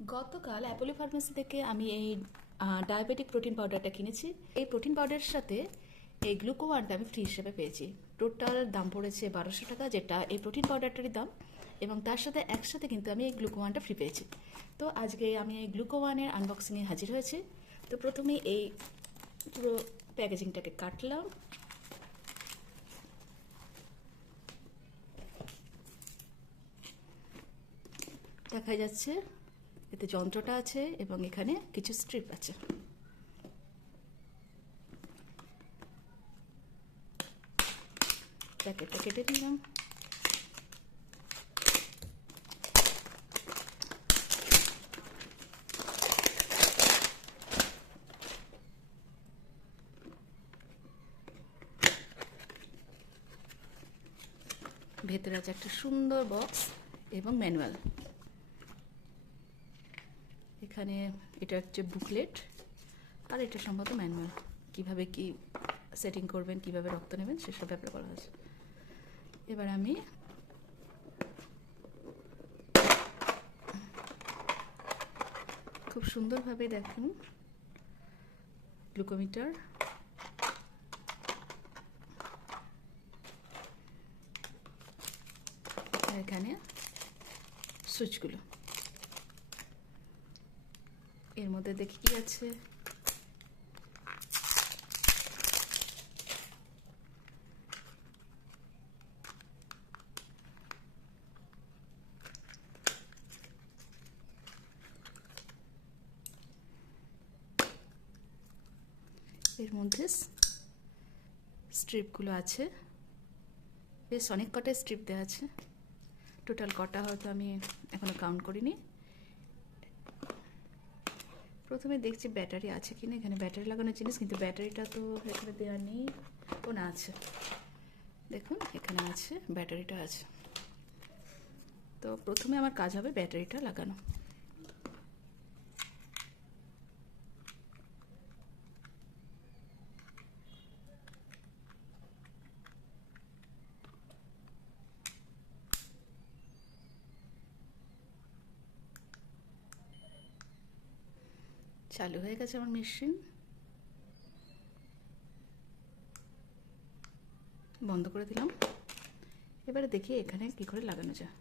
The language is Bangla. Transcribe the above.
গতকাল অ্যাপোলো ফার্মেসি থেকে আমি এই ডায়াবেটিক প্রোটিন পাউডারটা কিনেছি। এই প্রোটিন পাউডারের সাথে এই গ্লুকোওয়ানটা আমি ফ্রি হিসেবে পেয়েছি। টোটাল দাম পড়েছে 1200 টাকা, যেটা এই প্রোটিন পাউডারটারই দাম, এবং তার সাথে একসাথে কিন্তু আমি এই গ্লুকোওয়ানটা ফ্রি পেয়েছি। তো আজকে আমি এই গ্লুকোওয়ানের আনবক্সিংয়ে হাজির হয়েছি। তো প্রথমেই এই পুরো প্যাকেজিংটাকে কাটলাম। দেখা যাচ্ছে এতে যন্ত্রটা আছে এবং এখানে কিছু স্ট্রিপ আছে। প্যাকেটটা কেটে দিলাম। ভেতরে আছে একটা সুন্দর বক্স এবং ম্যানুয়াল। এখানে এটা হচ্ছে বুকলেট, আর এটা সম্ভবত ম্যানুয়াল, কিভাবে কি সেটিং করবেন, কিভাবে রক্ত নেবেন সেসব ব্যাপারে বলা আছে। এবার আমি খুব সুন্দরভাবে দেখুন গ্লুকোমিটার, এখানে সুইচগুলো, এর মধ্যে দেখি কি আছে। এর মধ্যে স্ট্রিপগুলো আছে, বেশ অনেক কটা স্ট্রিপ দেওয়া আছে। টোটাল কটা হয়তো আমি এখনো কাউন্ট করিনি। প্রথমে দেখছি ব্যাটারি আছে কিনা, এখানে ব্যাটারি লাগানোর জিনিস, কিন্তু ব্যাটারিটা তো এখানে দেওয়া নেই। ও না, আছে, দেখুন এখানে আছে, ব্যাটারিটা আছে। তো প্রথমে আমার কাজ হবে ব্যাটারিটা লাগানো। চালু হয়ে গেছে আমার মেশিন, বন্ধ করে দিলাম। এবারে দেখি এখানে কি করে লাগানো যায়।